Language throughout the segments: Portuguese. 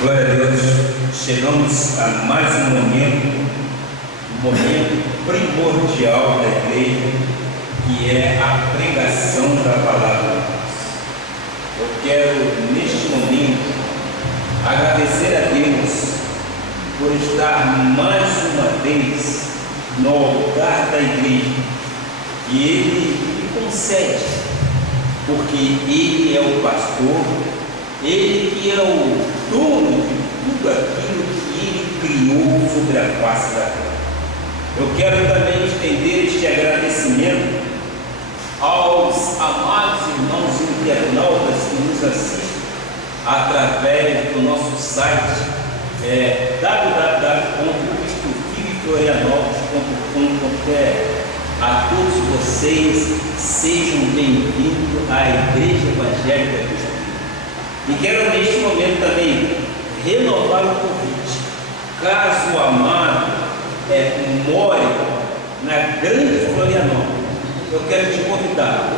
Glória a Deus, chegamos a mais um momento primordial da igreja, que é a pregação da palavra de Deus. Eu quero, neste momento, agradecer a Deus por estar mais uma vez no altar da igreja, que Ele me concede, porque Ele é o pastor, Ele que é o dono de tudo aquilo que Ele criou sobre a face da terra. Eu quero também estender este agradecimento aos amados irmãos internautas que nos assistem através do nosso site www.cristoviveflorianópolis.com.br. A todos vocês, sejam bem-vindos à Igreja Evangélica Cristo Vivo. E quero neste momento também renovar o convite. Caso o amado more na grande Florianópolis, eu quero te convidar,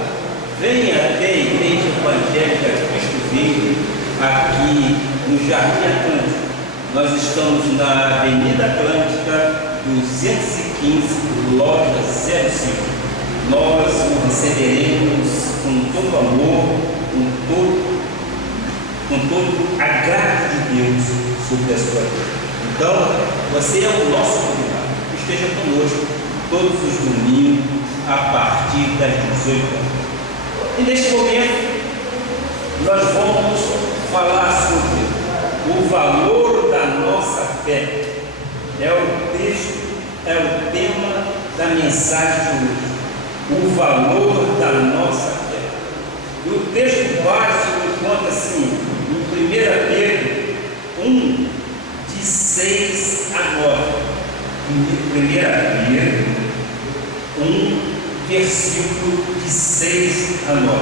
venha até a Igreja Evangélica Cristo Vivo, aqui no Jardim Atlântico. Nós estamos na Avenida Atlântica 215, loja 05. Nós o receberemos com todo amor, com todo agrado de Deus sobre a sua vida. Então, você é o nosso convidado. Esteja conosco todos os domingos a partir das 18 horas. E neste momento, nós vamos falar sobre o valor da nossa fé. É o texto, é o tema da mensagem de hoje. O valor da nossa fé. E o texto básico conta assim, em 1 Pedro 1, de 6 a 9. 1 Pedro 1, versículo de 6 a 9.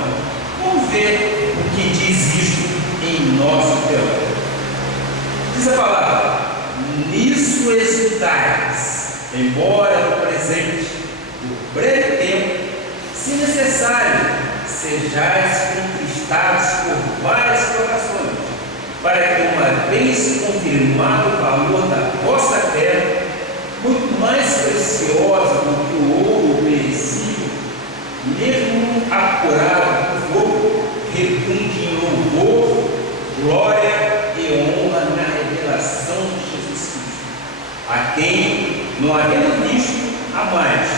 Vamos ver o que diz isto em nosso teólogo. Diz a palavra: nisso exultais, embora no presente, por breve tempo, se necessário, sejais conquistados por várias provações, para que, uma vez confirmado o valor da vossa fé, muito mais preciosa do que o ouro perecível, mesmo apurado por fogo, repunte em louvor, glória e honra na revelação de Jesus Cristo, a quem, não havendo visto, há mais,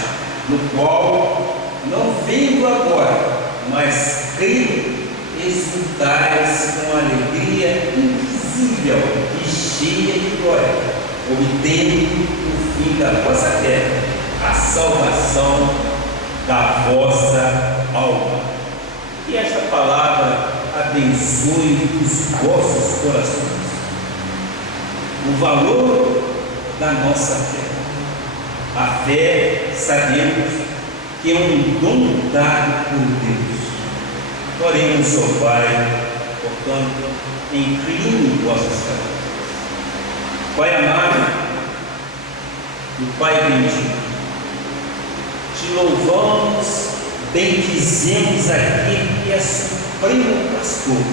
no qual não vendo agora, mas creio, exultais com alegria invisível e cheia de glória, obtendo o fim da vossa fé, a salvação da vossa alma. Que esta palavra abençoe os vossos corações. O valor da nossa fé. A fé, sabemos que é um dom dado por Deus. Oremos ao Pai, portanto, incline vossas cabeças. Pai amado e Pai bendito, te louvamos, bendizemos aquele que é supremo pastor,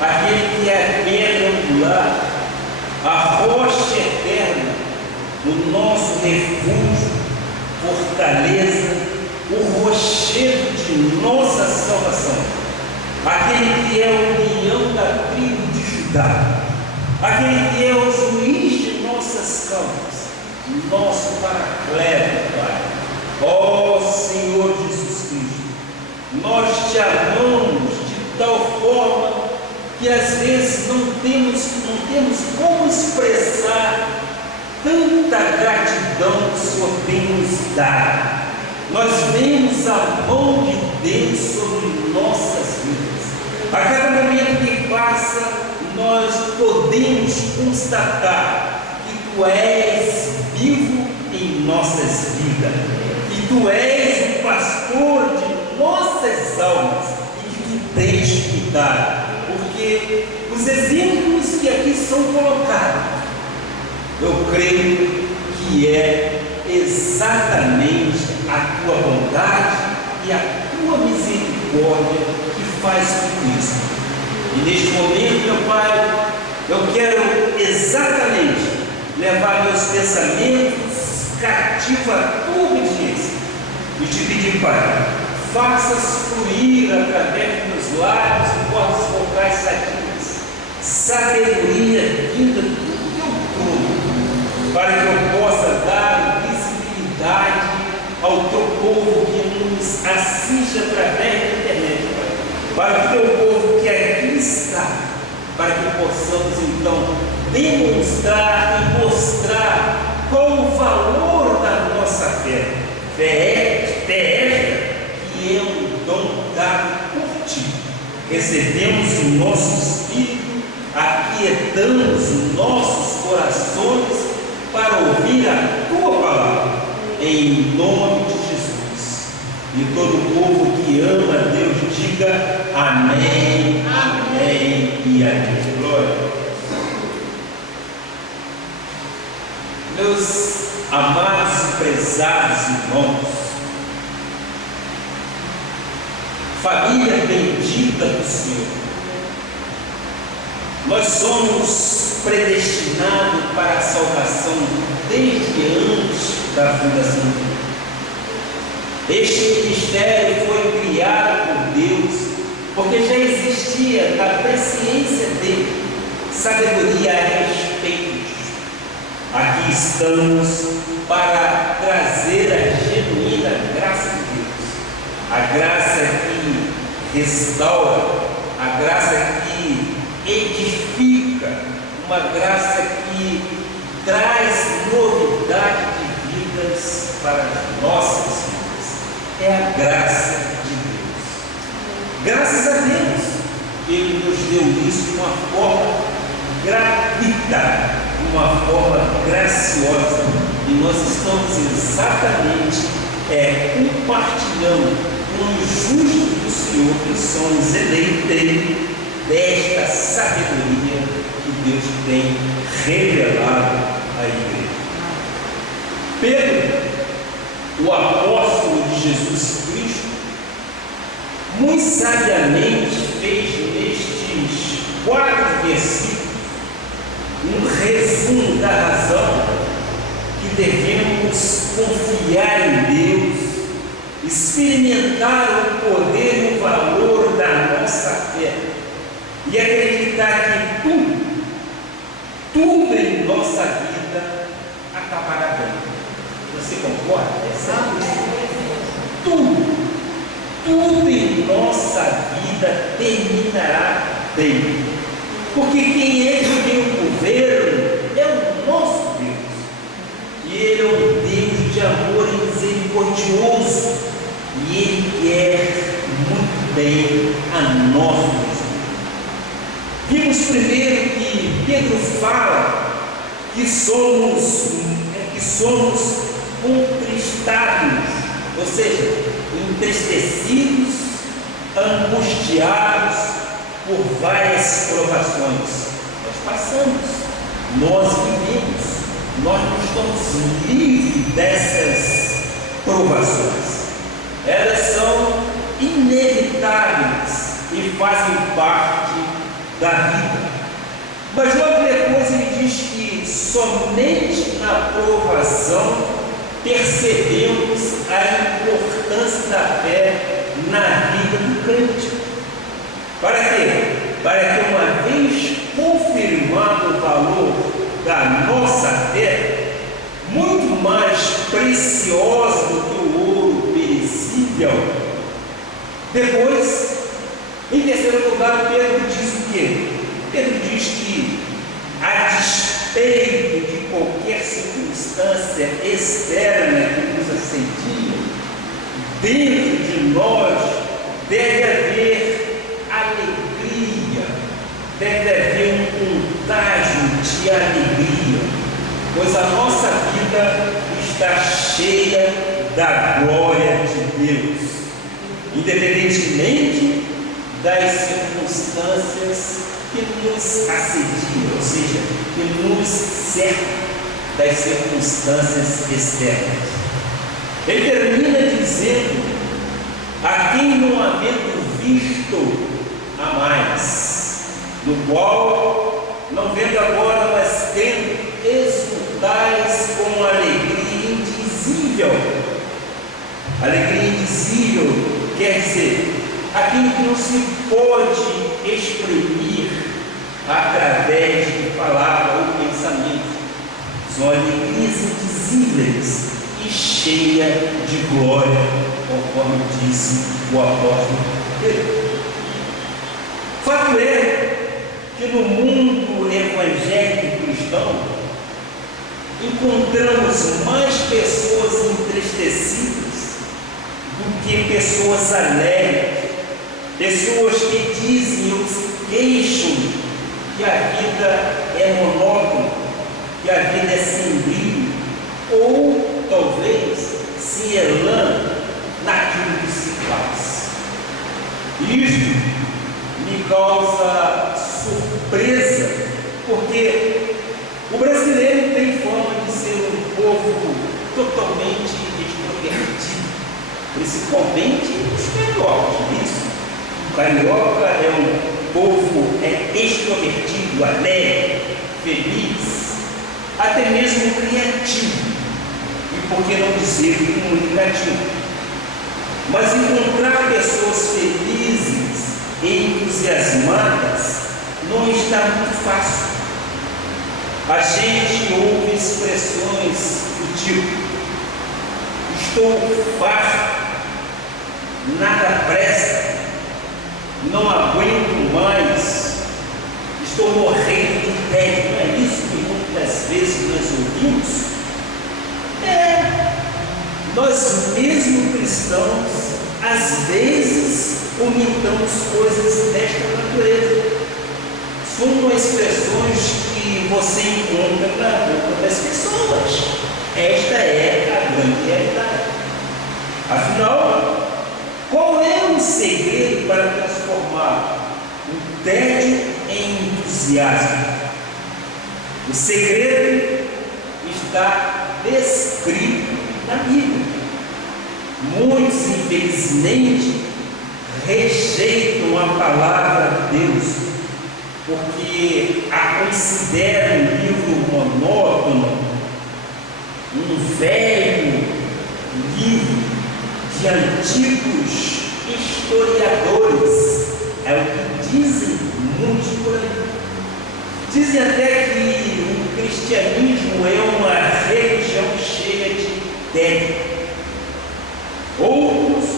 aquele que é a pedra angular, a rocha eterna, o nosso refúgio, fortaleza, o rochedo de nossa salvação, aquele que é a união da tribo de Judá, aquele que é o juiz de nossas causas, nosso paracleto, Pai. Ó Senhor Jesus Cristo, nós te amamos de tal forma que às vezes não temos como expressar tanta gratidão que o Senhor tem nos dado. Nós vemos a mão de Deus sobre nossas vidas. A cada momento que passa, nós podemos constatar que Tu és vivo em nossas vidas, e Tu és o pastor de nossas almas, e que Tu tens cuidado, porque os exemplos que aqui são colocados, eu creio que é exatamente a Tua bondade e a Tua misericórdia misericórdia que faz tudo isso. E neste momento, meu Pai, eu quero exatamente levar meus pensamentos cativo à tua obediência e te pedir, Pai, faças fluir através dos meus lábios e cordas vocais sadias sabedoria vinda do teu trono, para que eu possa dar visibilidade ao teu povo que nos assiste através da internet, Pai. Para que o teu povo que aqui está, para que possamos então demonstrar e mostrar qual o valor da nossa fé. Fé que é um dom dado por ti. Recebemos o nosso espírito, aquietamos os nossos corações para ouvir a tua palavra, em nome de Jesus. E todo o povo que ama a Deus diga amém, amém e amém. Glória a Deus. Meus amados e prezados irmãos, família bendita do Senhor, nós somos predestinados para a salvação desde antes da fundação do mundo. Este ministério foi criado por Deus, porque já existia da presciência dele sabedoria a respeito disso. Aqui estamos para trazer a genuína graça de Deus, a graça que restaura, a graça que edifica, uma graça que traz novidade de vidas para as nossas vidas. É a graça de Deus. Graças a Deus, Ele nos deu isso de uma forma gratuita, de uma forma graciosa, e nós estamos exatamente compartilhando com os justos do Senhor, que são os eleitos dele, desta sabedoria que Deus tem revelado à igreja. Pedro, o apóstolo de Jesus Cristo, muito sabiamente fez nestes 4 versículos um resumo da razão que devemos confiar em Deus, experimentar o poder e o valor da nossa fé e acreditar que tudo em nossa vida acabará bem. Você concorda? Tudo em nossa vida terminará bem. Porque quem é que tem o governo é o nosso Deus. E Ele é um Deus de amor e misericordioso. E Ele quer muito bem a nós. Vimos primeiro que Pedro fala que somos contristados, ou seja, entristecidos, angustiados por várias provações. Nós passamos, nós vivemos, nós não estamos livres dessas provações. Elas são inevitáveis e fazem parte da vida. Mas logo depois ele diz que somente na provação percebemos a importância da fé na vida do crente. Para quê? Para que, uma vez confirmado o valor da nossa fé, muito mais preciosa do que o ouro perecível, depois, em terceiro lugar, Pedro diz o quê? Pedro diz que, a despeito de qualquer circunstância externa que nos assedia, dentro de nós deve haver alegria, deve haver um contágio de alegria, pois a nossa vida está cheia da glória de Deus, independentemente das circunstâncias que nos assediam, ou seja, que nos cercam das circunstâncias externas. Ele termina dizendo: a quem não havendo Cristo a mais, no qual, não vendo agora, mas crendo, exultais com alegria indizível. Alegria indizível quer dizer aquilo que não se pode exprimir através de palavra ou pensamento. São alegrias indizíveis e cheia de glória, conforme disse o apóstolo Pedro. Fato é que no mundo evangélico cristão encontramos mais pessoas entristecidas do que pessoas alegres, pessoas que dizem ou se queixam que a vida é monótona, que a vida é sem brilho, ou talvez se elã naquilo que se faz. Isto me causa surpresa, porque o brasileiro tem fama de ser um povo totalmente extrovertido, principalmente os cariocas. Isso. O carioca é um povo extrovertido, alegre, feliz, até mesmo criativo, e por que não dizer comunicativo. Mas encontrar pessoas felizes e entusiasmadas não está muito fácil. A gente ouve expressões do tipo: estou farto, nada presta, não aguento mais, estou morrendo de tédio. Não é isso que muitas vezes nós ouvimos? Nós mesmos cristãos, às vezes, comentamos coisas desta natureza. São expressões que você encontra na boca das pessoas. Esta é a grande realidade. Afinal, qual é o segredo para transformar o tédio em entusiasmo? O segredo está descrito na Bíblia. Muitos, infelizmente, rejeitam a palavra de Deus, porque a consideram um livro monótono, um velho livro de antigos historiadores. É o que dizem muitos por aí. Dizem até que o cristianismo é uma religião cheia de tédio. Outros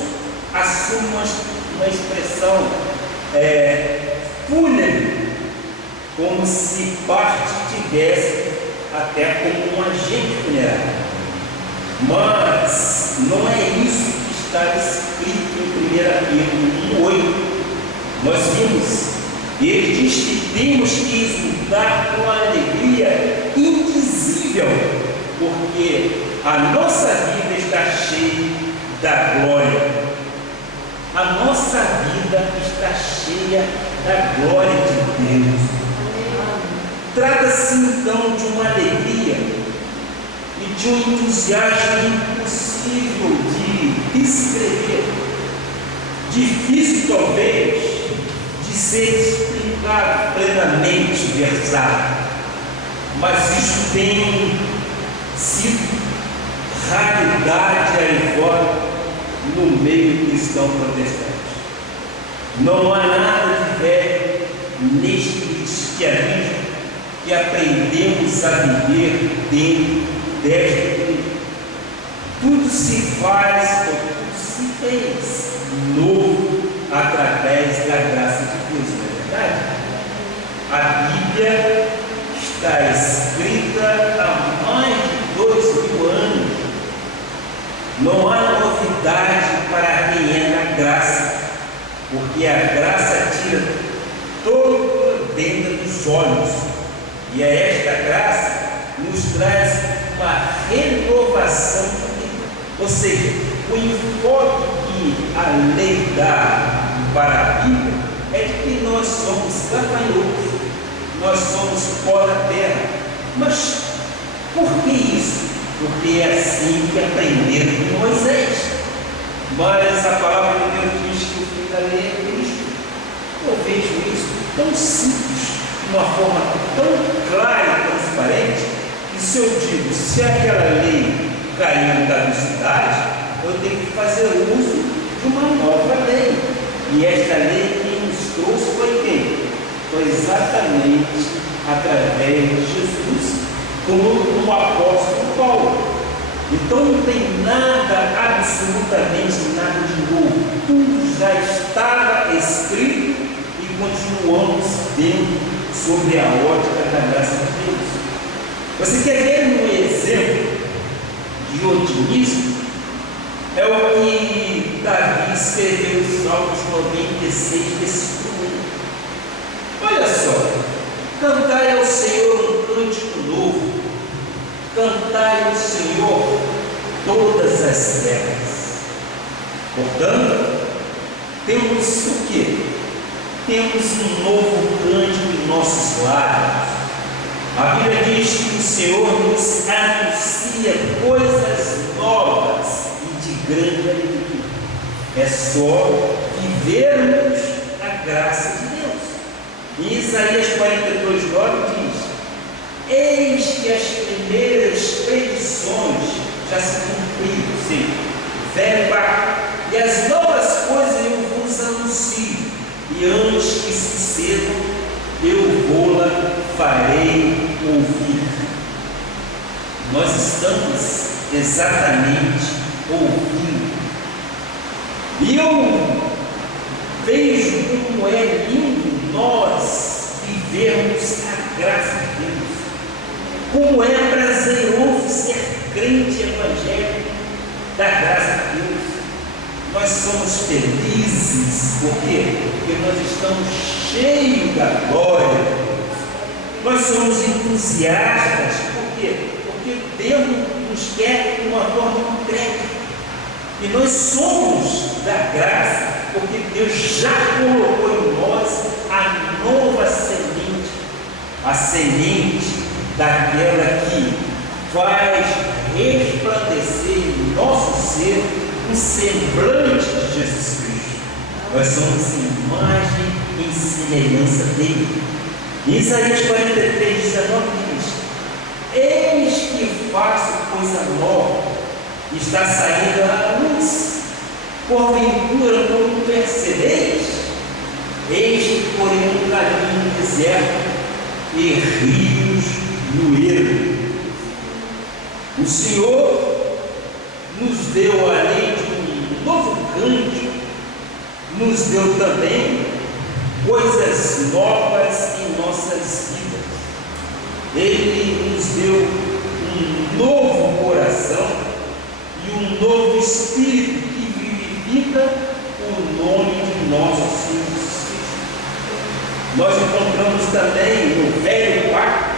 assumem uma expressão fúnebre, como se parte tivesse até como um agente funerário. Mas não é isso que está escrito em 1 Pedro 1,8. Nós vimos, ele diz que temos que exultar com alegria indizível, porque a nossa vida está cheia da glória. A nossa vida está cheia da glória de Deus. Trata-se então de uma alegria e de um entusiasmo impossível de descrever, difícil talvez de ser explicado plenamente, versado, mas isso tem sido raridade aí fora no meio cristão protestante. Não há nada de velho neste cristianismo que aprendemos a viver dentro desta igreja. Tudo se faz, ou tudo se fez novo através da graça de Deus, não é verdade? A Bíblia está escrita há mais de 2000 anos. Não há novidade para quem é na graça, porque a graça tira todo o dentro dos olhos, e esta graça nos traz uma renovação da vida. Ou seja, o enfoque que a lei dá para a Bíblia é de que nós somos gafanhotos, nós somos pó da terra. Mas por que isso? Porque é assim que aprenderam com Moisés. Mas a palavra de Deus diz que o filho da lei é aquele Eu vejo isso tão simples, de uma forma tão clara e transparente, que se eu digo, se aquela lei caiu em caducidade, eu tenho que fazer uso de uma nova lei. E esta lei quem nos trouxe foi quem? Foi exatamente através de Jesus, como o apóstolo Paulo. Então não tem nada, absolutamente nada de novo. Tudo já estava escrito e continuamos vendo sobre a ótica da graça de Deus. Você quer ver um exemplo de otimismo? É o que Davi escreveu em Salmos 96, versículo 1. Olha só: cantai ao Senhor um cântico novo, cantai ao Senhor todas as terras. Portanto, temos o quê? Temos um novo cântico em nossos lábios. A Bíblia diz que o Senhor nos anuncia coisas novas e de grande alegria. É só vivermos a graça de Deus. Em Isaías 42:9 diz: eis que as primeiras predições já se cumpriram, sim, velho pacto, e as novas coisas eu vos anuncio, e antes que sucedam, eu vou-la farei ouvir. Nós estamos exatamente ouvindo. E eu vejo como é lindo nós vivermos a graça de Deus. Como é prazeroso ser crente evangélico da graça de Deus. Nós somos felizes, por quê? Porque nós estamos cheios da glória de Deus. Nós somos entusiastas, por quê? Porque Deus nos quer de uma forma entregue. E nós somos da graça, porque Deus já colocou em nós a nova semente, a semente daquela que faz resplandecer em nosso ser o semblante de Jesus Cristo. Nós somos imagem e semelhança dele. Isaías 43:19 diz: eis que faço coisa nova, está saindo à luz, porventura não percebeis? Eis que porém um caminho no deserto e rios no ermo. O Senhor nos deu, além de um novo cântico, nos deu também coisas novas em nossas vidas. Ele nos deu um novo coração e um novo espírito que vivifica o nome de nosso Senhor Jesus Cristo. Nós encontramos também no velho pacto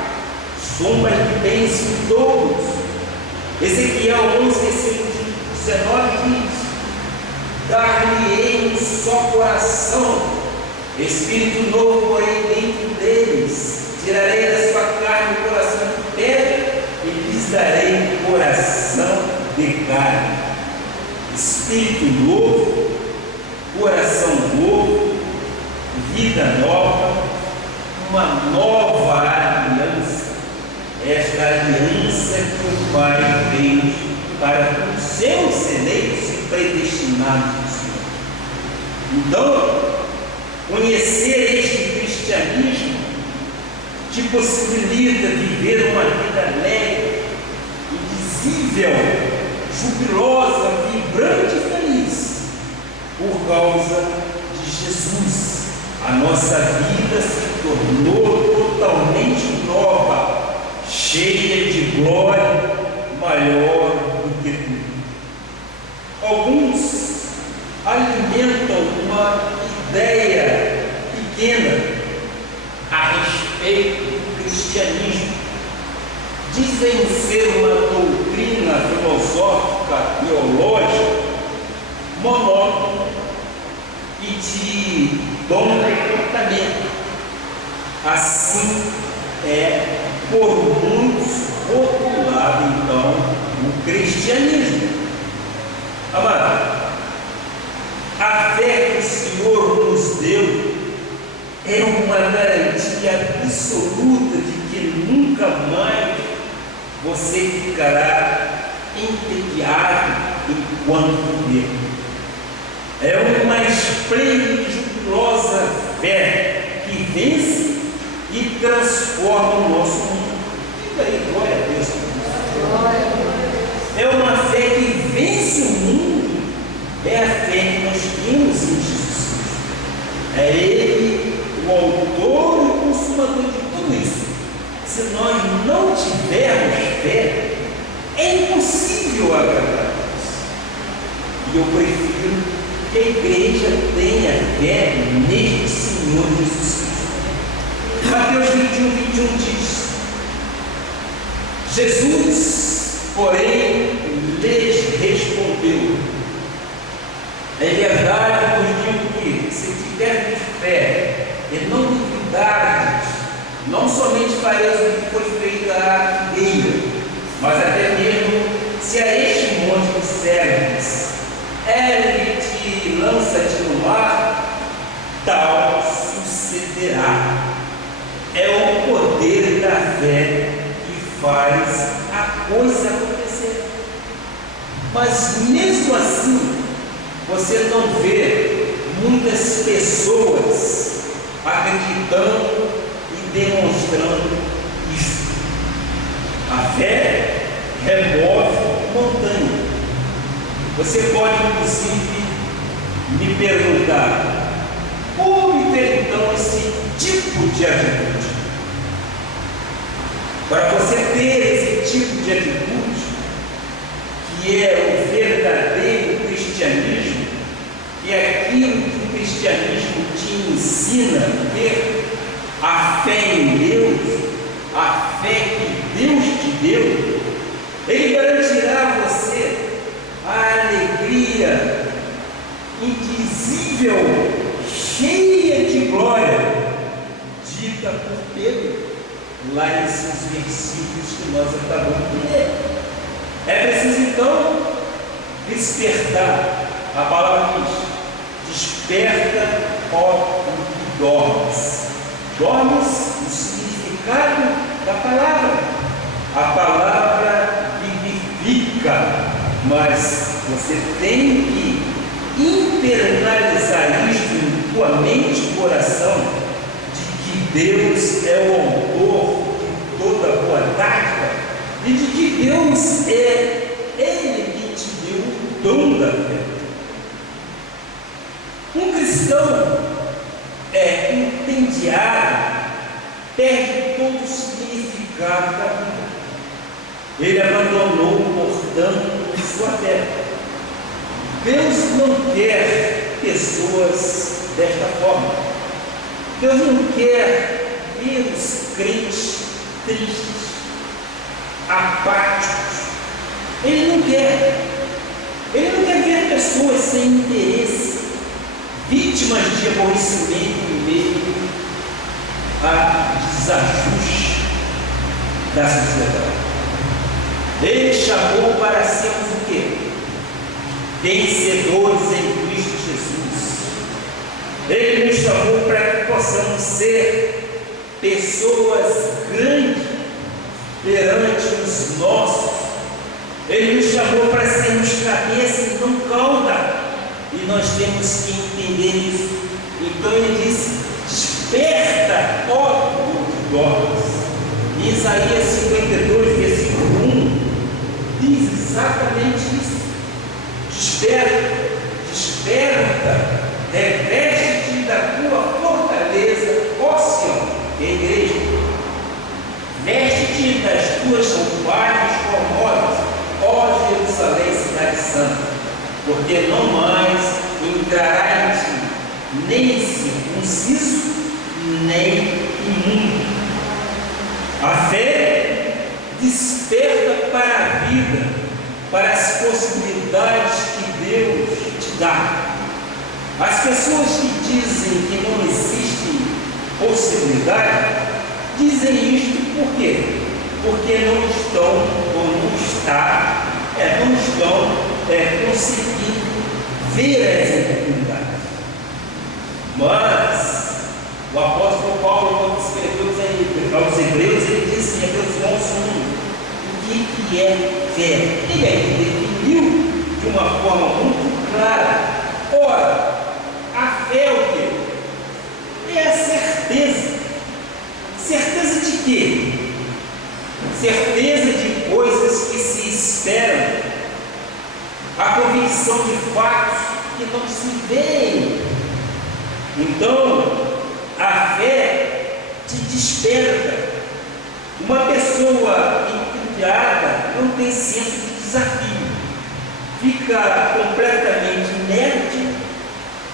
sombras de bens vindouros. Ezequiel 11, versículo 19 diz: dar-lhe-ei um só coração, espírito novo porém dentro deles, tirarei da sua carne o coração de pedra e lhes darei coração de carne. Espírito novo, coração novo, vida nova, uma nova aliança. Esta aliança que o Pai fez para os seus eleitos e predestinados do Senhor. Então, conhecer este cristianismo te possibilita viver uma vida alegre, indizível, jubilosa, vibrante e feliz, por causa de Jesus. A nossa vida se tornou totalmente nova, cheia de glória, maior do que tudo. Alguns alimentam uma ideia pequena a respeito do cristianismo. Dizem ser uma doutrina filosófica, teológica, monótona e de bom comportamento. Assim é por muitos rotulado então o cristianismo. Amado, a fé que o Senhor nos deu é uma garantia absoluta de que nunca mais você ficará entediado enquanto viver. É uma esplêndida e jubilosa fé que vence e transforma o nosso mundo. Diga aí, glória a Deus. É uma fé que vence o mundo. É a fé que nós temos em Jesus Cristo. É Ele o autor e o consumador de tudo isso. Se nós não tivermos fé, é impossível agradar a Deus. E eu prefiro que a igreja tenha fé neste Senhor Jesus Cristo. Mateus 21 diz: Jesus, porém, lhes respondeu: é verdade, vos digo que, se tiverdes fé e não duvidardes, não somente fareis o que foi feito à figueira, mas até mesmo se a este monte disserdes, ergue-te, lança-te no mar, tal sucederá. É o poder da fé que faz a coisa acontecer. Mas mesmo assim, você não vê muitas pessoas acreditando e demonstrando isso. A fé remove montanha. Você pode, inclusive, me perguntar: como ter então esse tipo de atitude? Para você ter esse tipo de atitude, que é o verdadeiro cristianismo, que é aquilo que o cristianismo te ensina a ter, a fé em Deus, a fé que Deus te deu, Ele garantirá a você a alegria indizível, cheia de glória, dita por Pedro, lá nesses versículos que nós acabamos de ler. É preciso então despertar. A palavra diz: desperta, ó que dormes. Dormes no significado da palavra. A palavra vivifica, mas você tem que internalizar isto em tua mente e coração, de que Deus é o autor de toda boa dádiva e de que Deus é Ele que te deu o dom da fé. Um cristão entendiado perde todo o significado da vida. Ele abandonou, portanto, sua fé. Deus não quer pessoas desta forma. Deus não quer ver os crentes tristes, apáticos. Ele não quer. Ele não quer ver pessoas sem interesse, vítimas de aborrecimento em meio a desajuste da sociedade. Ele chamou para sermos o quê? Vencedores em Cristo Jesus. Ele nos chamou para que possamos ser pessoas grandes perante os nossos. Ele nos chamou para sermos cabeça e não cauda. E nós temos que entender isso. Então ele disse: desperta, ó tu que dormes. Isaías 52, versículo 1 diz exatamente isso. Desperta, desperta, reveste-te da tua fortaleza, ó Sião, que é a igreja. Veste-te das tuas roupagens formosas, ó Jerusalém, cidade santa, porque não mais entrará em ti nem circunciso, nem imundo. A fé desperta para a vida, para as possibilidades que Deus te dá. As pessoas que dizem que não existe possibilidade, dizem isto por quê? Porque não estão, ou não estão conseguindo ver as oportunidades. Mas o apóstolo aos Hebreus, ele diz em Hebreus 11:1, o que é fé? Ele aí definiu de uma forma muito clara. Ora, a fé é o quê? É a certeza. Certeza de quê? Certeza de coisas que se esperam. A convicção de fatos que não se veem. Então, a fé te desperta. Uma pessoa entediada não tem senso de desafio, fica completamente inerte,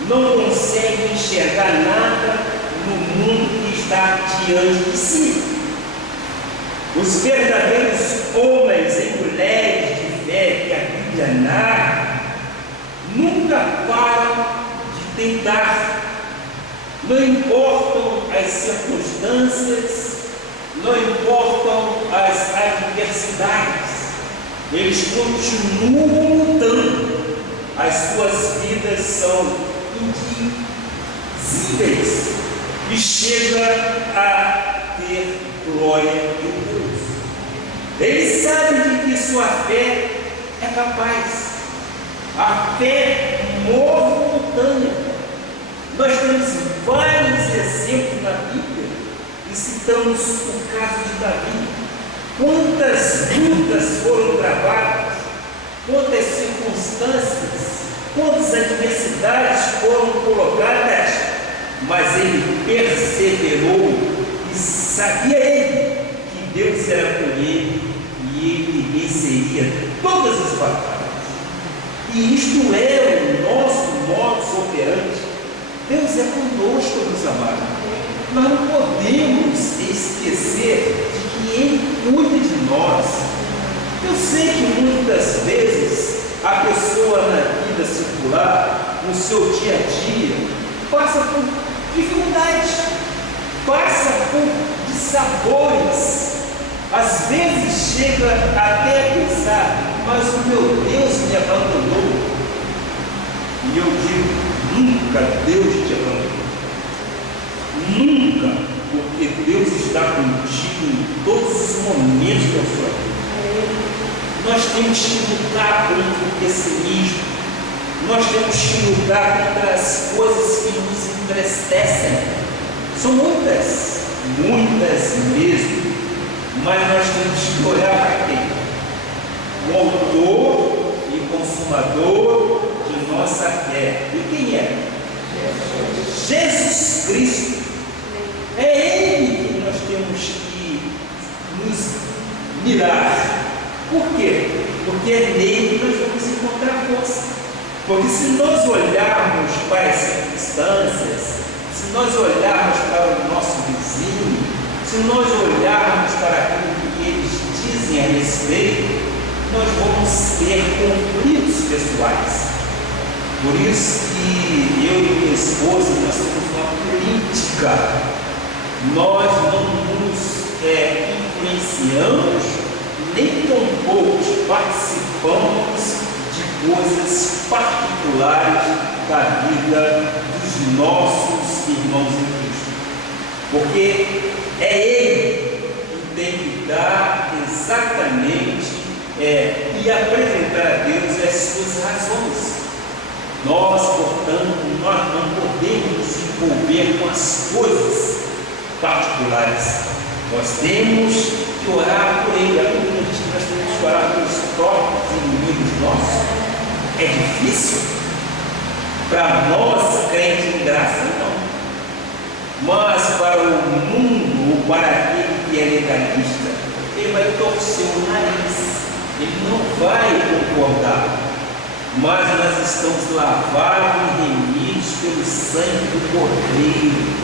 não consegue enxergar nada no mundo que está diante de si. Os verdadeiros homens e mulheres de fé que a Bíblia narra nunca param de tentar. Não importam as circunstâncias, não importam as adversidades, eles continuam lutando. As suas vidas são indizíveis e chega a ter glória em Deus. Eles sabem de que sua fé é capaz. A fé move montanha. Nós temos vários exemplos na Bíblia e citamos o caso de Davi. Quantas lutas foram travadas, quantas circunstâncias, quantas adversidades foram colocadas, mas ele perseverou e sabia ele que Deus era com ele e ele venceria todas as batalhas. E isto é o nosso modus operandi. Deus é conosco, meus amados. Nós não podemos esquecer de que Ele cuida de nós. Eu sei que muitas vezes a pessoa na vida circular, no seu dia a dia, passa por dificuldades, passa por dissabores. Às vezes chega até a pensar, mas o meu Deus me abandonou. E eu digo, nunca Deus te abandonou. Nunca, porque Deus está contigo em todos os momentos da sua vida. Nós temos que lutar contra o pessimismo. Nós temos que lutar contra as coisas que nos entristecem. São muitas, muitas mesmo. Mas nós temos que olhar para quem? O autor e consumador de nossa fé. E quem é? Jesus Cristo. É Ele que nós temos que nos mirar. Por quê? Porque é nele que nós vamos encontrar força. Porque se nós olharmos para as circunstâncias, se nós olharmos para o nosso vizinho, se nós olharmos para aquilo que eles dizem a respeito, nós vamos ter conflitos pessoais. Por isso que eu e minha esposa, nós somos uma política. Nós não nos influenciamos, nem tampouco participamos de coisas particulares da vida dos nossos irmãos em Cristo. Porque é Ele que tem que dar exatamente e apresentar a Deus as suas razões. Nós, portanto, nós não podemos nos envolver com as coisas particulares. Nós temos que orar por Ele. A Bíblia diz que nós temos que orar pelos próprios inimigos nossos. É difícil? Para nós, crentes em graça, não. Mas para o mundo, ou para aquele que é legalista, ele vai torcer o nariz, ele não vai concordar. Mas nós estamos lavados e remidos pelo sangue do Cordeiro.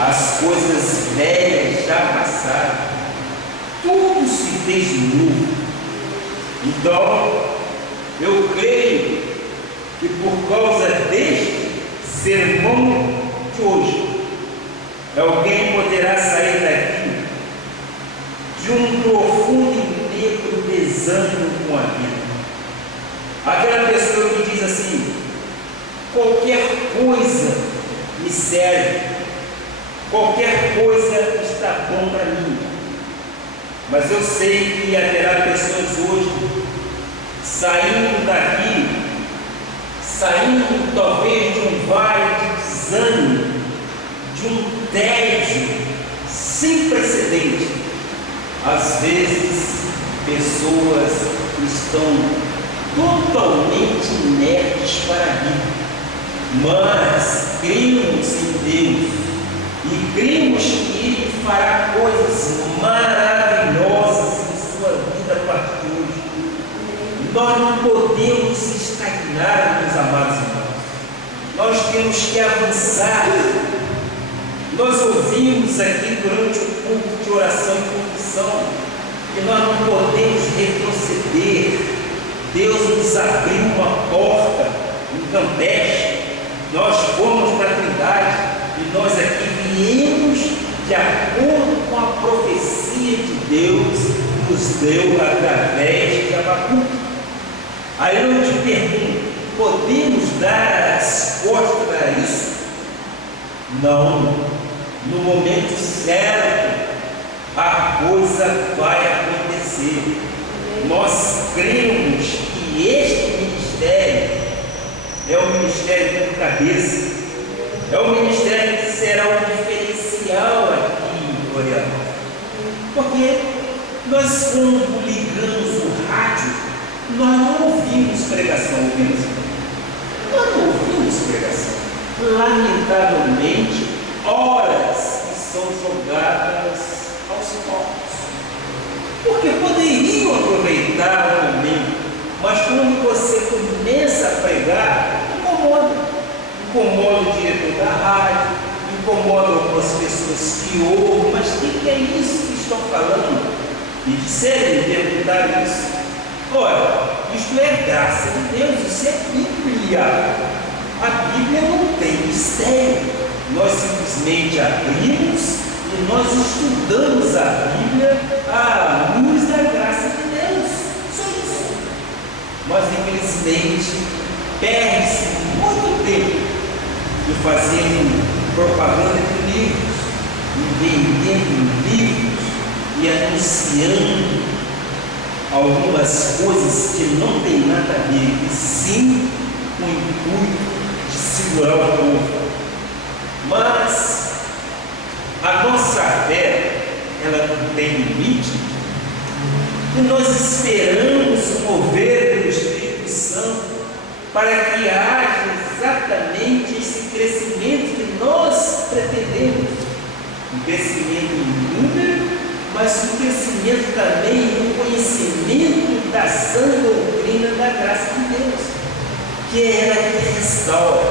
As coisas velhas já passaram, tudo se fez novo. Então, eu creio que por causa deste sermão de hoje, alguém poderá sair daqui de um profundo e negro desânimo com a vida. Aquela pessoa que diz assim: qualquer coisa me serve, qualquer coisa está está bom para mim. Mas eu sei que haverá pessoas hoje saindo daqui, saindo talvez de um vale de desânimo, de um tédio sem precedente. Às vezes, pessoas estão totalmente inertes para a vida, mas cremos em Deus e cremos que Ele fará coisas maravilhosas em sua vida a partir de hoje. Nós não podemos estagnar, meus amados irmãos. Nós temos que avançar. Nós ouvimos aqui durante o culto de oração e confissão que nós não podemos retroceder. Deus nos abriu uma porta, um Campeche. Nós fomos para a Trindade e nós aqui viemos de acordo com a profecia de Deus que nos deu através de Abacuque. Aí eu te pergunto, podemos dar a resposta a isso? Não. No momento certo, a coisa vai acontecer. Nós cremos que este ministério é o ministério do cabeça, é o ministério que será um diferencial aqui em Florianópolis. Porque nós, quando ligamos o rádio, nós não ouvimos pregação, ouvimos? Nós não ouvimos pregação. Lamentavelmente, horas que são jogadas aos porcos. Porque poderiam aproveitar o momento, mas quando você começa a pregar, incomoda. Incomoda o diretor da rádio, incomoda algumas pessoas que ouvem, mas o que é isso que estão falando? E disseram, me perguntaram isso. Ora, isto é graça de Deus, isso é Bíblia. A Bíblia não tem mistério. Nós simplesmente abrimos e nós estudamos a Bíblia à luz da graça de Deus. Só isso. Mas infelizmente perde-se muito tempo de fazendo propaganda de livros, e vendendo livros e anunciando algumas coisas que não tem nada a ver, e sim com o intuito de segurar o povo. Mas a nossa fé, ela não tem limite, e nós esperamos o mover do Espírito Santo para que haja exatamente esse crescimento que nós pretendemos, um crescimento em número, mas um crescimento também no conhecimento da sã doutrina da graça de Deus, que é ela que restaura,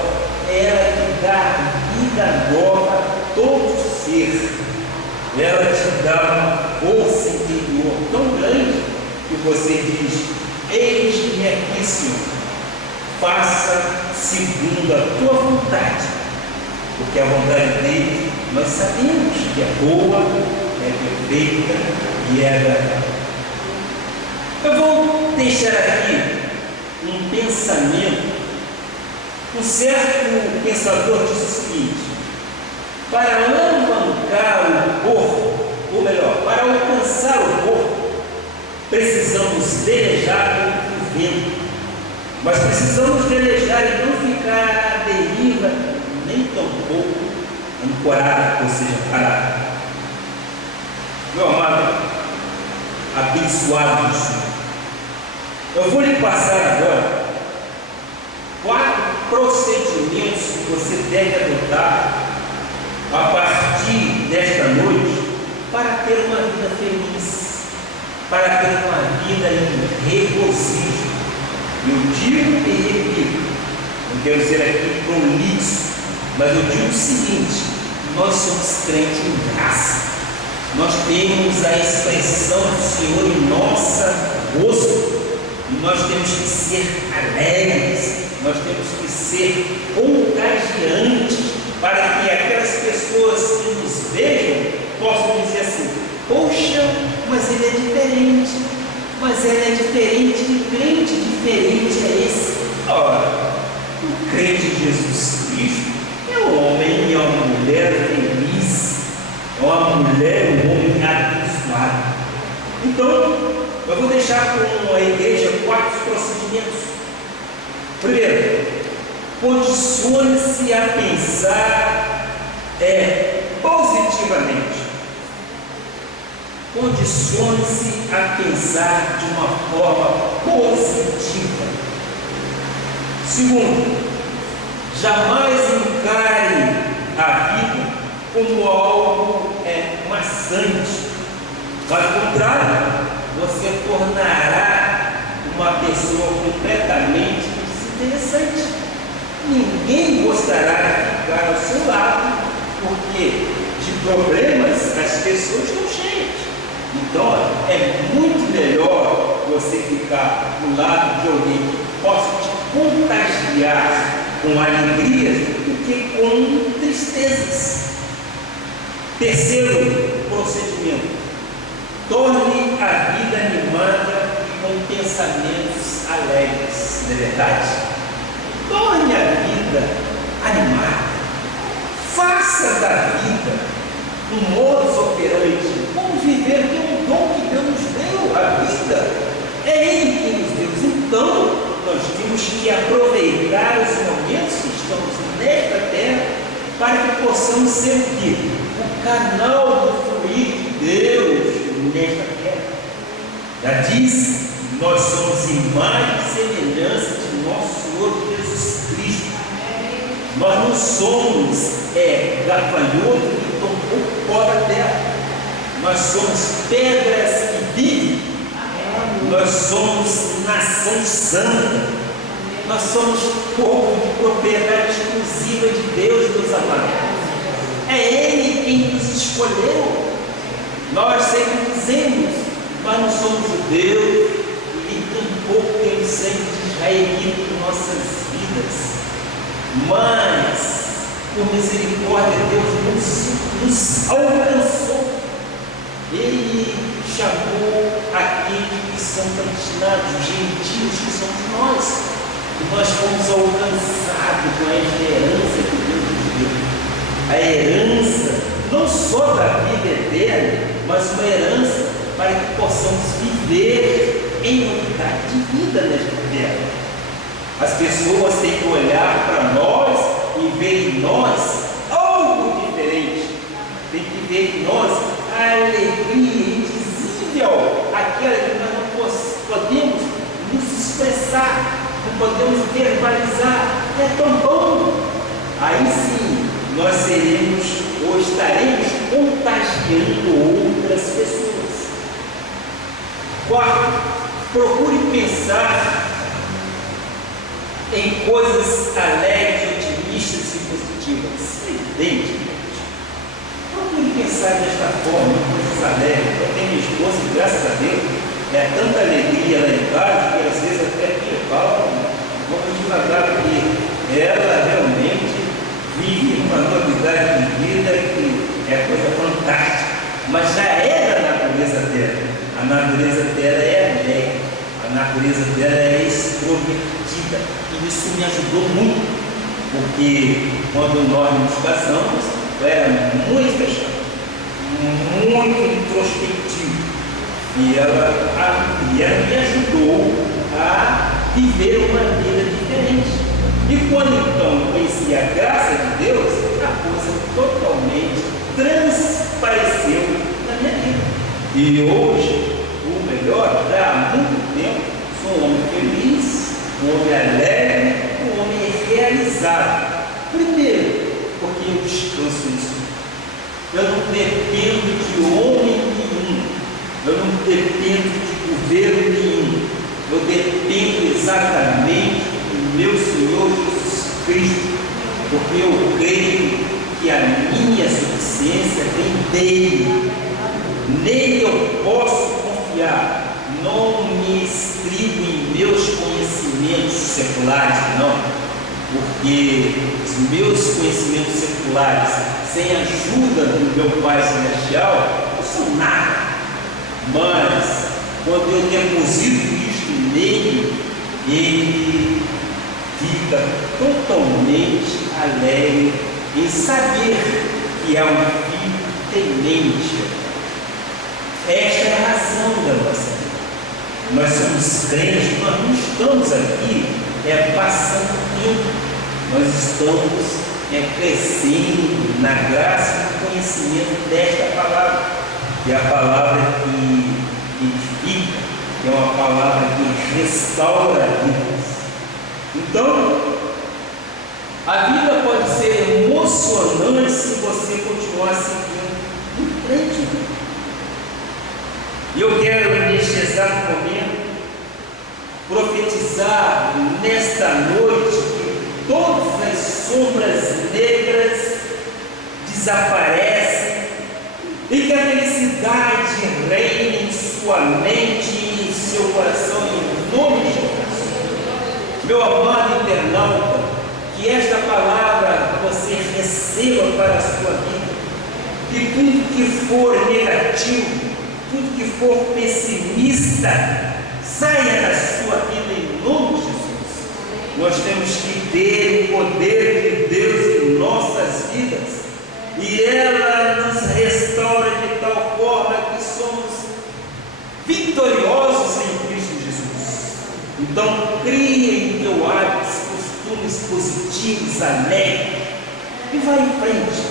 é ela que dá vida nova a todo ser, ela te dá uma força interior tão grande que você diz: eis-me aqui, Senhor, faça segundo a tua vontade, porque a vontade dele nós sabemos que é boa, é perfeita e é agradável. Eu vou deixar aqui um pensamento. Um certo pensador disse o seguinte: para alavancar o corpo, ou melhor, para alcançar o corpo, precisamos velejar contra o vento, mas precisamos velejar e não ficar à deriva, nem tampouco ancorado, ou seja, parado. Meu amado, abençoado do Senhor, eu vou lhe passar agora 4 procedimentos que você deve adotar a partir desta noite para ter uma vida feliz, para ter uma vida em regozijo. Eu digo e repito, não quero ser aqui prolixo, mas eu digo o seguinte: nós somos crentes em graça. Nós temos a expressão do Senhor em nossa rosto, e nós temos que ser alegres, nós temos que ser contagiantes, para que aquelas pessoas que nos vejam possam dizer assim: poxa, mas ele é diferente, mas ela é diferente, que crente diferente é esse? Ora, o crente de Jesus Cristo é um homem e uma mulher feliz, é uma mulher, um homem abençoado. Então, eu vou deixar com a igreja 4 procedimentos. Primeiro, condicione-se a pensar positivamente. Condicione-se a pensar de uma forma positiva. Segundo, jamais encare a vida como algo maçante. Ao contrário, você tornará uma pessoa completamente desinteressante. Ninguém gostará de ficar ao seu lado, porque de problemas as pessoas estão cheias. Então, é muito melhor você ficar do lado de alguém que possa te contagiar com alegrias do que com tristezas. Terceiro procedimento: torne a vida animada e com pensamentos alegres. Não é verdade? Torne a vida animada. Faça da vida um modus operandi. Vamos viver que é um dom que Deus nos deu. A vida é Ele quem nos deu. Então, nós temos que aproveitar os momentos que estamos nesta terra para que possamos ser o canal do fluir de Deus nesta terra. Já disse, nós somos imagem e semelhança de nosso Senhor Jesus Cristo. Nós não somos gafanhotos que tombou pó da terra. Nós somos pedras que vivem. Nós somos nação santa. Nós somos povo de propriedade exclusiva de Deus, meus amados. É Ele quem nos escolheu. Nós sempre dizemos, nós não somos judeus e tampouco temos sangue de israelita em nossas vidas. Mas, por misericórdia, Deus nos alcançou. Ele chamou aqueles que são predestinados, os gentios que somos nós. E nós fomos alcançados com esta herança que Deus nos deu. A herança não só da vida eterna, mas uma herança para que possamos viver em novidade de vida nesta terra. As pessoas têm que olhar para nós e ver em nós algo diferente. Tem que ver em nós a alegria indizível, aquela que nós não podemos nos expressar, não podemos verbalizar. É tão bom. Aí sim, nós seremos ou estaremos contagiando outras pessoas. Quarto, procure pensar em coisas alegres, otimistas e positivas. Evidentemente. Procure pensar desta forma, em coisas alegres. Eu tenho minha esposa, e graças a Deus, tanta alegria lá em casa, que às vezes até me fala, vamos devagar, porque ela realmente vive uma novidade de vida que é coisa fantástica. Mas já é da natureza dela. A natureza dela é alegre. A natureza dela é extrovertida. E isso me ajudou muito, porque quando nós nos casamos, eu era muito fechado, muito introspectivo. E ela me ajudou a viver uma vida diferente. E quando então eu conheci a graça de Deus, a coisa totalmente transpareceu na minha vida. E hoje, o melhor, já há muito tempo, sou um homem feliz, um homem alegre, um homem realizado. Primeiro, porque eu descanso no Senhor. Eu não dependo de homem nenhum. Eu não dependo de governo nenhum. Eu dependo exatamente do meu Senhor Jesus Cristo, porque eu creio que a minha suficiência vem dele. Nele eu posso confiar. Não me estribo em meus conhecimentos seculares, não, porque os meus conhecimentos seculares, sem a ajuda do meu Pai Celestial, não são nada. Mas quando eu deposito isto nele, ele fica totalmente alegre em saber que é um filho temente. Esta é a razão da nossa vida. Nós somos crentes, nós não estamos aqui passando tempo. Nós estamos crescendo na graça e no conhecimento desta palavra, que é a palavra que edifica, que é uma palavra que restaura vidas. Então, a vida pode ser emocionante se você continuar seguindo um crente. E eu quero, neste exato momento, profetizar nesta noite que todas as sombras negras desaparecem e que a felicidade reine em sua mente e em seu coração, em nome de Jesus. Meu amado internauta, que esta palavra você receba para a sua vida, que tudo que for negativo, tudo que for pessimista, saia da sua vida em nome de Jesus. Nós temos que ter o poder de Deus em nossas vidas, e ela nos restaura de tal forma que somos vitoriosos em Cristo Jesus. Então, crie em teu hábitos, costumes positivos, alegres, e vá em frente.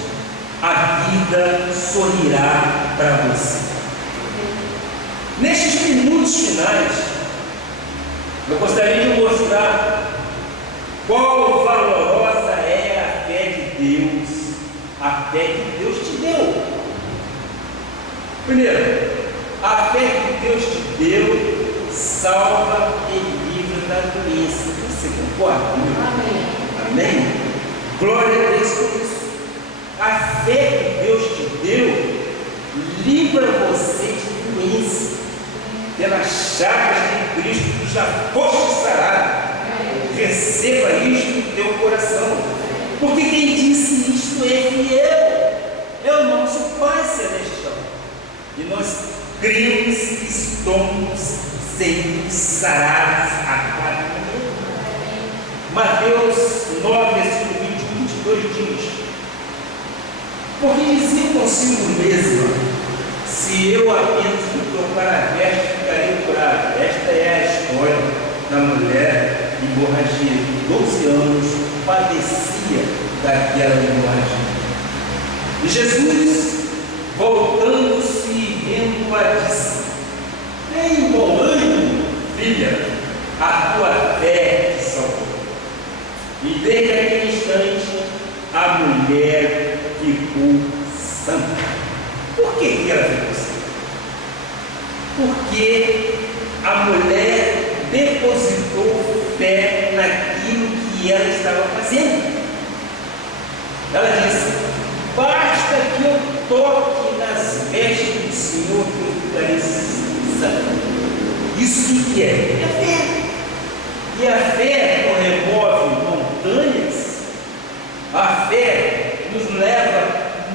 A vida sorrirá para você. Nestes minutos finais, eu gostaria de mostrar qual valorosa é a fé de Deus, a fé que Deus te deu. Primeiro, a fé que Deus te deu salva e livra da doença. Você concorda comigo? Amém. Amém? Glória a Deus por isso. A fé que Deus te deu livra você de doença. Pelas chagas de Cristo, tu já foste sarado. Receba isto no teu coração, porque quem disse isto é fiel, é o nosso Pai Celestial, e nós cremos que estamos sendo sarados a cada momento. Mateus 9, versículo 21 e 22 diz: porque dizia consigo mesmo, se eu apenas me tocar a veste, ficarei curado. Esta é a história da mulher de hemorragia de 12 anos, padecia daquela hemorragia. E Jesus, voltando-se e vendo-a, disse: tem bom ânimo, filha, a tua fé te salvou. E desde aquele instante, a mulher ficou sã. Por que ela ficou sã? Porque a mulher depositou fé naquilo que ela estava fazendo. Ela disse: basta que eu toque nas vestes do Senhor que eu ficarei sã. Isso que é? É fé. E a fé remove montanhas. A fé nos leva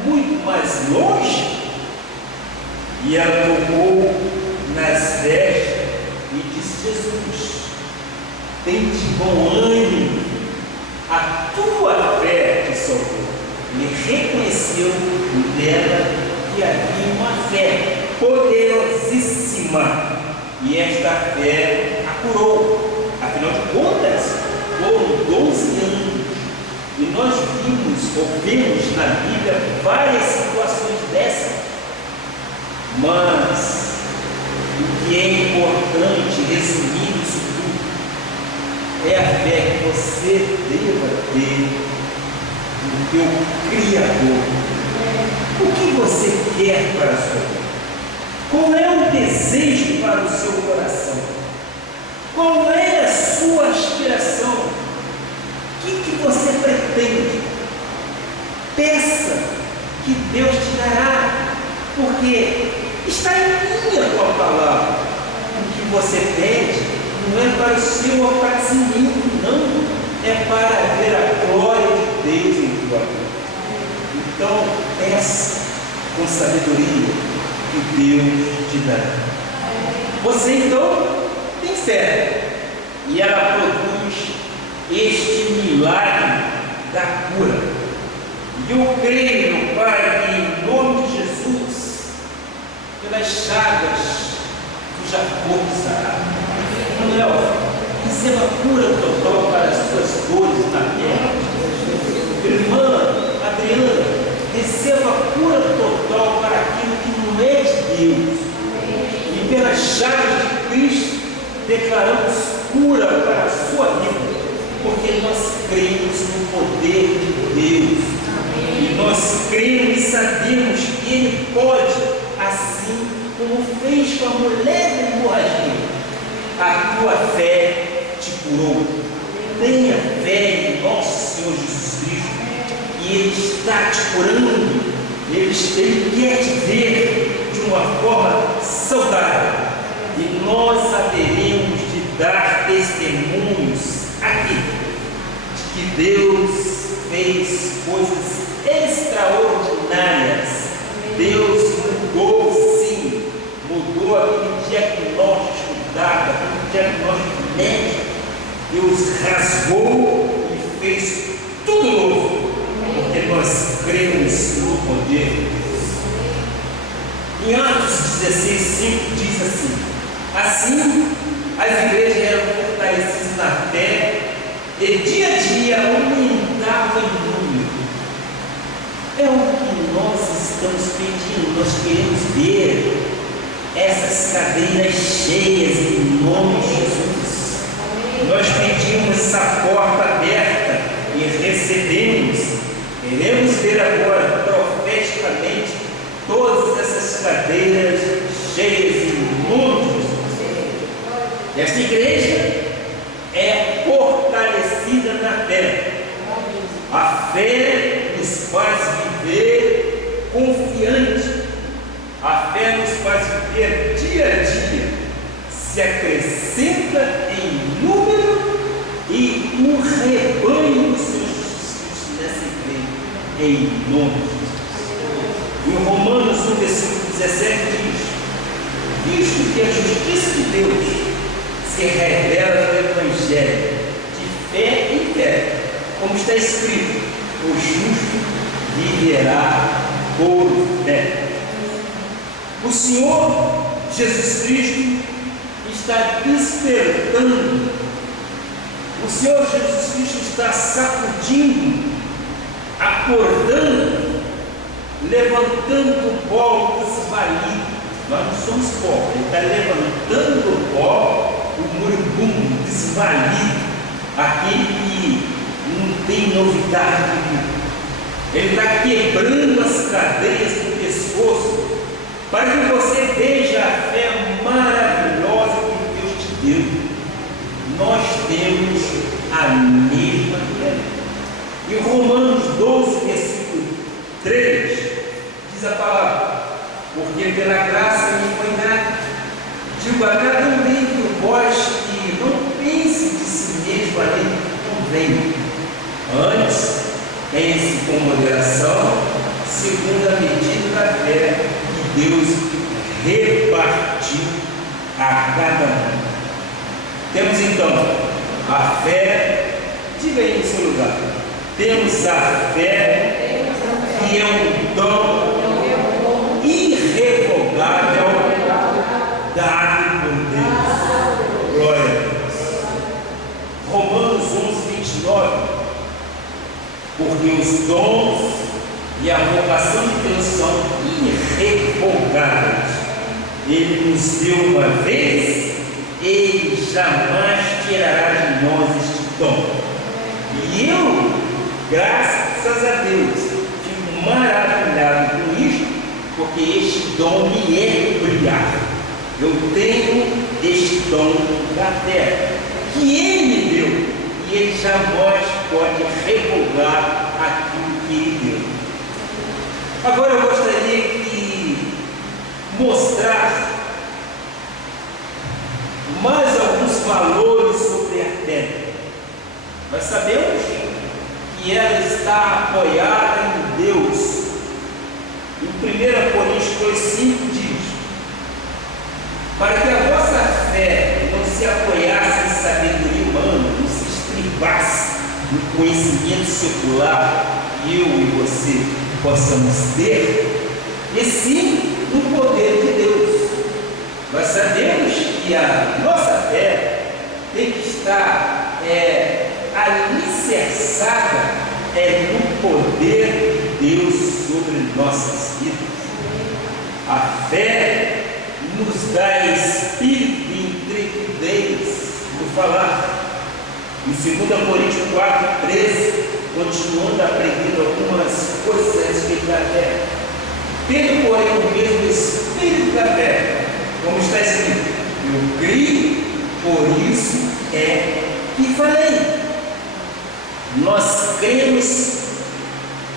muito mais longe. E ela tocou nas vestes e disse: Jesus, tem de bom ânimo, a tua fé te salvou. Ele reconheceu nela que havia uma fé poderosíssima, e esta fé a curou. Afinal de contas, foram 12 anos, e nós vimos ou vemos na Bíblia várias situações dessas. Mas o que é importante, resumindo isso tudo, é a fé que você deva ter no teu Criador. O que você quer para a sua vida? Qual é o desejo para o seu coração? Qual é a sua aspiração? O que você pretende? Peça que Deus te dará, porque está em mim a tua palavra. O que você pede não é para o seu aprazimento, não, é para ver a glória de Deus em tua vida. Então, peça com sabedoria que Deus te dará. Você então tem fé, e ela produz este milagre da cura. E eu creio, meu Pai, que em nome de Jesus pelas chagas do Jacó sará. Manuel, receba cura total para as suas dores na terra. Irmã Adriana, receba cura total para aquilo que não é de Deus. E pelas chagas de Cristo, declaramos cura para a sua vida, porque nós cremos no poder de Deus. E nós cremos e sabemos que Ele pode, assim como fez com a mulher da hemorragia. A tua fé te curou. Tenha fé em nosso Senhor Jesus Cristo, e Ele está te curando. Ele quer te ver de uma forma saudável. E nós haveremos de dar testemunhos aqui de que Deus fez coisas extraordinárias. Deus mudou, sim, mudou aquele diagnóstico dado, aquele diagnóstico médico. Deus rasgou e fez tudo novo, porque nós cremos no poder de Deus. Em Atos 16:5 diz assim: assim as igrejas eram fortalecidas na fé e dia a dia aumentavam em número. É o que nós estamos pedindo. Nós queremos ver essas cadeiras cheias em nome de Jesus. Nós pedimos essa porta aberta e recebemos. Queremos ver agora profeticamente todas essas cadeiras cheias em nome de Jesus. Esta igreja é fortalecida na fé. A fé nos faz viver confiante. A fé nos faz viver dia a dia. Se acrescenta em número e um rebanho do Senhor Jesus Cristo nessa igreja, em nome de Jesus. Em Romanos 1, versículo 17 diz: visto que a justiça de Deus se revela no Evangelho, de fé em fé, como está escrito: o justo viverá por fé. O Senhor Jesus Cristo está despertando. O Senhor Jesus Cristo está sacudindo, acordando, levantando o pó desvalido. Nós não somos pó, Ele está levantando o pó, o moribundo, desvalido, aquele que não tem novidade. Ele está quebrando as cadeias do pescoço, para que você veja a fé maravilhosa que Deus te deu. Nós temos a mesma fé. Em Romanos 12, versículo 3, diz a palavra: porque pela graça me foi dada. Digo a cada um dentre vós que não pense de si mesmo além do convém. Antes, pense com moderação, segundo a medida da fé que Deus repartiu a cada um. Temos então a fé, diga aí no seu lugar. Temos a fé, que é um dom irrevogável dado por Deus. Glória a Deus. Romanos 11, 29. Porque os dons e a vocação de Deus são irrevogáveis. Ele nos deu uma vez, Ele jamais tirará de nós este dom. E eu, graças a Deus, fico maravilhado com isto, porque este dom me é obrigado. Eu tenho este dom da terra, que Ele me deu, e Ele jamais pode revogar aquilo que Ele deu. Agora eu gostaria de mostrar mais alguns valores sobre a fé. Nós sabemos que ela está apoiada em Deus. Em 1 Coríntios 2,5 diz: para que a vossa fé não se apoiasse em sabedoria humana, não se estribasse no conhecimento secular que eu e você possamos ter, e sim do poder de Deus. Nós sabemos que a nossa fé tem que estar alicerçada no poder de Deus sobre nossas vidas. A fé nos dá espírito de intrepidez no falar. Em 2 Coríntios 4:13, continuando aprendendo algumas coisas a respeito da fé. Tendo, porém, o mesmo espírito da fé, como está escrito: eu criei, por isso que falei. Nós cremos,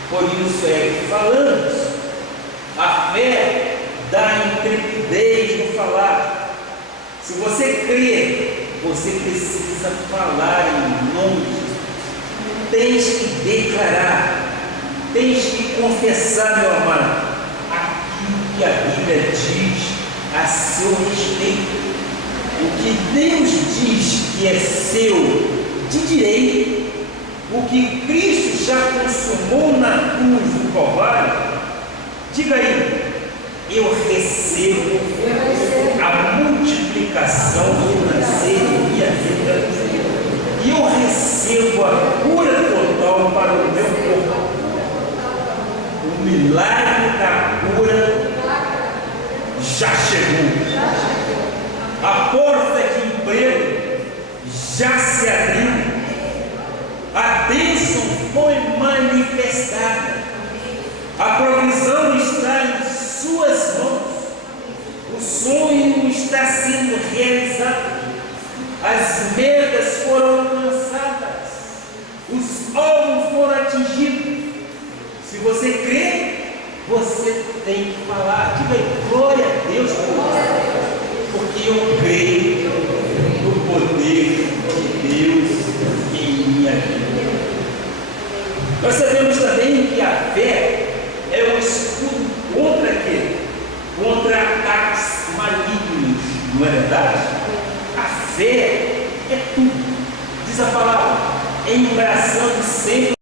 por isso que falamos. A fé dá intrepidez no falar. Se você crê, você precisa falar em nome de Jesus. Tens que declarar, tens que confessar, meu amado, aquilo que a Bíblia diz a seu respeito. O que Deus diz que é seu de direito, o que Cristo já consumou na cruz do Calvário, diga aí: eu recebo a multiplicação financeira em minha vida, e eu recebo a cura total para o meu corpo. O milagre da cura já chegou. A porta de emprego já se abriu. A bênção foi manifestada. A provisão está em suas mãos. O sonho está sendo realizado. As metas foram alcançadas. Os alvos foram atingidos. Se você crê, você tem que falar. Diga aí: glória a Deus por isso. Porque eu creio no poder de Deus em minha vida. Nós sabemos também que a fé é um escudo contra quê? Contra ataques malignos, não é verdade? A fé é tudo. Diz a palavra: embraçando sempre